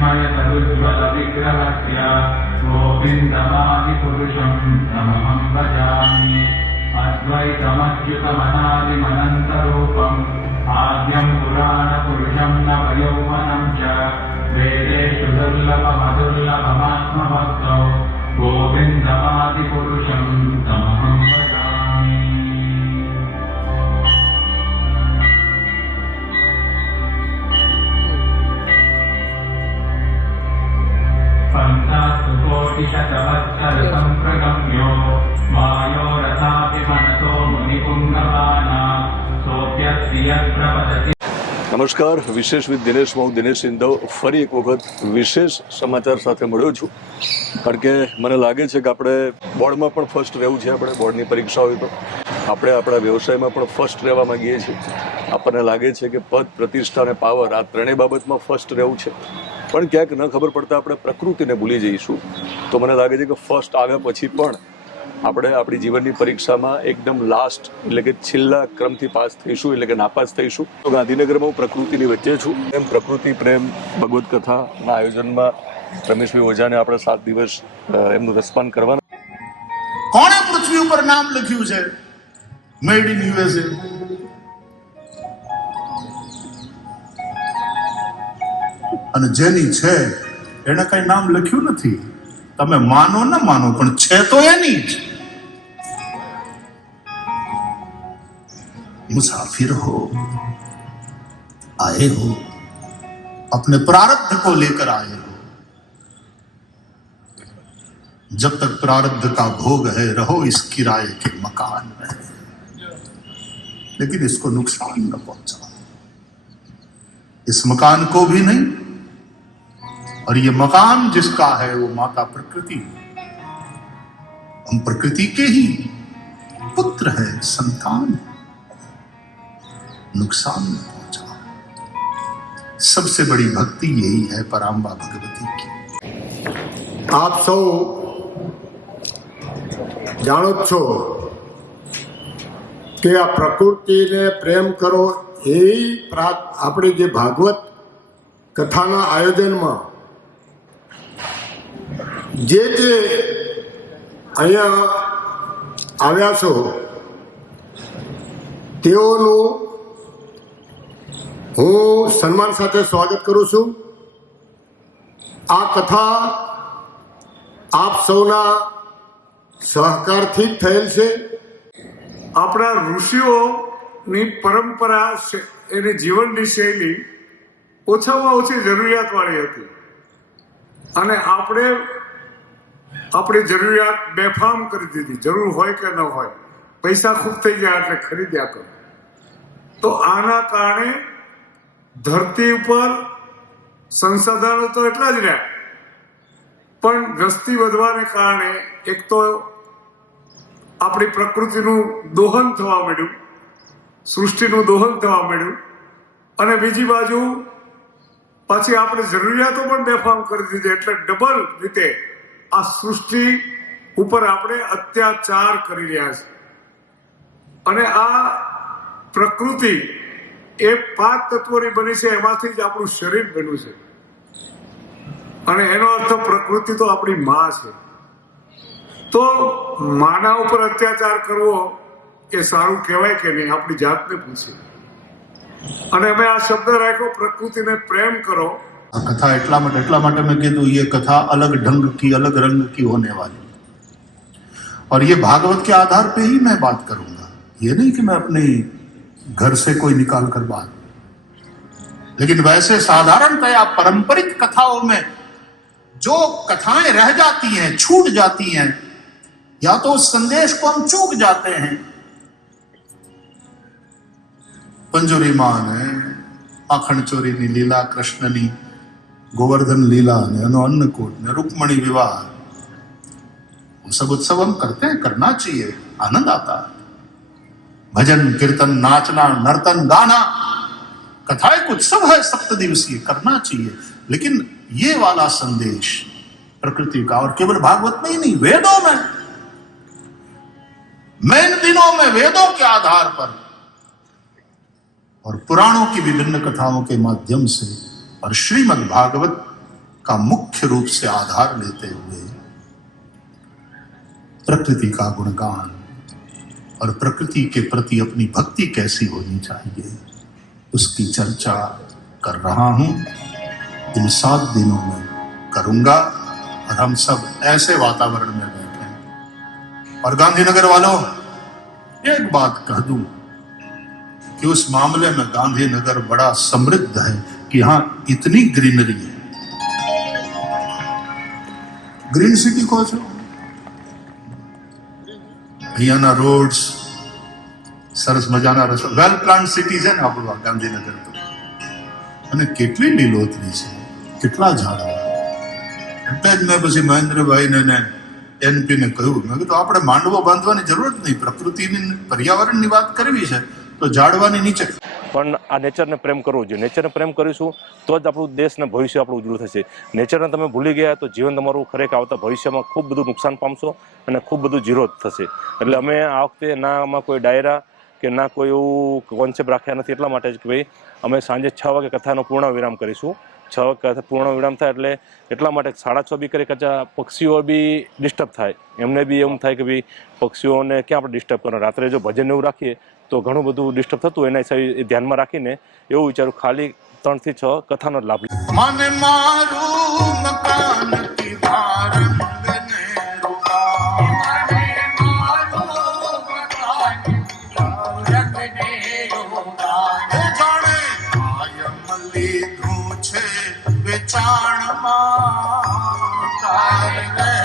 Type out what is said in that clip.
य तरुद्वलविग्रहस्य गोविन्दवादिपुरुषम् पचामि अश्व समच्युतमनादिमनन्तरूपम् आद्यम् पुराण નમસ્કાર. વિશેષ વિથ દિનેશ હું દિનેશ સિંધવ ફરી એક વખત વિશેષ સમાચાર સાથે મળ્યો છું. કારણ કે મને લાગે છે કે આપણે બોર્ડમાં પણ ફર્સ્ટ રહેવું છે. આપણે બોર્ડની પરીક્ષા હોય તો આપણે આપણા વ્યવસાયમાં પણ ફર્સ્ટ રહેવા માંગીએ છીએ. આપણને લાગે છે કે પદ, પ્રતિષ્ઠા અને પાવર આ ત્રણેય બાબતમાં ફર્સ્ટ રહેવું છે. પણ ક્યાંક ન ખબર પડતા આપણે પ્રકૃતિને ભૂલી જઈશું. તો મને લાગે છે કે ફર્સ્ટ આવ્યા પછી પણ આપણે આપણી જીવનની પરીક્ષામાં એકદમ લાસ્ટ એટલે કે છેલ્લા ક્રમથી પાસ થઈશું એટલે કે નાપાસ થઈશું. તો ગાંધીનગરમાં હું પ્રકૃતિની વચ્ચે છું. એમ પ્રકૃતિ, પ્રેમ ભગવત કથાના આયોજનમાં રમેશભાઈ ઓઝાને આપણે સાત દિવસ એમનું રસપાન કરવાના. કોણે પૃથ્વી ઉપર નામ લખ્યું છે? મેડ ઇન યુએસએ અને જેની છે, એને કઈ નામ લખ્યું નથી? તમે માનો ન માનો, પણ છે તો એની જ. मुसाफिर हो, आए हो, अपने प्रारब्ध को लेकर आए हो। जब तक प्रारब्ध का भोग है, रहो इस किराए के मकान में। लेकिन इसको नुकसान न पहुँचा इस मकान को भी नहीं, और ये मकान जिसका है, वो माता प्रकृति हम प्रकृति के ही पुत्र है, संतान है। नुकसान न पहुंचा सबसे बड़ी भक्ति यही है पराम्बा भगवती की આપ સૌ જાણો જ છો કે આ પ્રકૃતિને પ્રેમ કરો એ પ્રા- આપણી જે ભાગવત કથાના આયોજનમાં જે જે અહીંયા આવ્યા છો તેઓનું હું સન્માન સાથે સ્વાગત કરું છું. આ કથા આપ સૌના સહકારથી જ થયેલ છે. આપણા ઋષિઓની પરંપરા એની જીવનની શૈલી ઓછામાં ઓછી જરૂરિયાતવાળી હતી. અને આપણે આપણી જરૂરિયાત બેફામ કરી દીધી, જરૂર હોય કે ન હોય. પૈસા ખૂબ થઈ ગયા એટલે ખરીદ્યા કરો. તો આના કારણે ધરતી ઉપર સંસાધનો તો એટલા જ રહ્યા પણ વસ્તી વધવાને કારણે એક તો આપણી પ્રકૃતિનું દોહન થવા માંડ્યું, સૃષ્ટિનું દોહન થવા માંડ્યું, અને બીજી બાજુ પછી આપણે જરૂરિયાતો પણ બેફામ કરી દીધી એટલે ડબલ રીતે આ સૃષ્ટિ ઉપર આપણે અત્યાચાર કરી રહ્યા છીએ. અને આ પ્રકૃતિ એ પાંચ તત્વોની બની છે એમાંથી જ આપણું શરીર બન્યું છે અને એનો અર્થ પ્રકૃતિ તો આપણી માં છે તો માના ઉપર અત્યાચાર કરવો એ સારું કહેવાય કે નહીં આપણી જાતને પૂછે અને અમે આ શબ્દ રાખ્યો પ્રકૃતિને પ્રેમ કરો આ कथा એટલા માટે એટલા માટે मैं कह दूं ये कथा अलग ढंग की अलग रंग की होने वाली और ये भागवत के आधार पे ही मैं बात करूंगा ये नहीं कि मैं अपने घर से कोई निकाल कर बाहर। लेकिन वैसे साधारणतया पारंपरिक कथाओं में जो कथाएँ रह जाती हैं, छूट जाती हैं, या तो उस संदेश को हम चूक जाते हैं। पंजुरी मान है माखण चोरी ने, लीला कृष्ण ने, गोवर्धन लीला ने अन्नकूट ने, रुक्मणी विवाह। वो सब उत्सव हम करते हैं, करना चाहिए, आनंद आता है। भजन, कीर्तन, नाचना, नर्तन, गाना। कथा एक उत्सव है, सप्त दिवसीय करना चाहिए। लेकिन ये वाला संदेश प्रकृति का और केवल भागवत में ही नहीं, वेदों में। मैं दिनों में वेदों के आधार पर और पुराणों की विभिन्न कथाओं के माध्यम से और श्रीमद् भागवत का मुख्य रूप से आधार लेते हुए प्रकृति का गुणगान और प्रकृति के प्रति अपनी भक्ति कैसी होनी चाहिए? उसकी चर्चा कर रहा हूँ। इन सात दिनों में करूँगा और हम सब ऐसे वातावरण में बैठे और गांधीनगर वालों, एक बात कह दूँ कि उस मामले में गांधीनगर बड़ा समृद्ध है कि यहाँ इतनी ग्रीनरी है। ग्रीन सिटी कौन जो અહીંયાના રોડ્સ સરસ મજાના રસ્તા. વેલ પ્લાન સિટી છે ને આપણું ગાંધીનગર તો. અને કેટલી લીલોતરી છે. કેટલા ઝાડવા. એટલે જ મેં પછી મહેન્દ્રભાઈને ને એનપી ને કહ્યું. મેં કીધું, આપણે માંડવો બાંધવાની જરૂર જ નહીં. પ્રકૃતિની પર્યાવરણની વાત કરવી છે, તો ઝાડવાની નીચે પણ આ નેચરને પ્રેમ કરવો જોઈએ. નેચરને પ્રેમ કરીશું તો જ આપણું દેશને ભવિષ્ય આપણું ઉજળું થશે. નેચરને તમે ભૂલી ગયા તો જીવન તમારું ખરેખર આવતા ભવિષ્યમાં ખૂબ બધું નુકસાન પામશો અને ખૂબ બધું જીરો થશે. એટલે અમે આ વખતે ના આમાં કોઈ ડાયરા કે ના કોઈ એવું કોન્સેપ્ટ રાખ્યા નથી એટલા માટે જ કે ભાઈ અમે સાંજે છ વાગે કથાનો પૂર્ણ વિરામ કરીશું. છ વાગે પૂર્ણ વિરામ થાય એટલે એટલા માટે સાડા છ બી કરે કચા પક્ષીઓ બી ડિસ્ટર્બ થાય. એમને બી એમ થાય કે ભાઈ પક્ષીઓને ક્યાં આપણે ડિસ્ટર્બ કરવાનું? રાત્રે જો ભજન એવું રાખીએ તો ઘણું બધું ડિસ્ટર્બ થતું એના હિસાબે ધ્યાનમાં રાખીને એવું વિચારું, ખાલી ત્રણથી છ કથાનો લાભ मन કારણે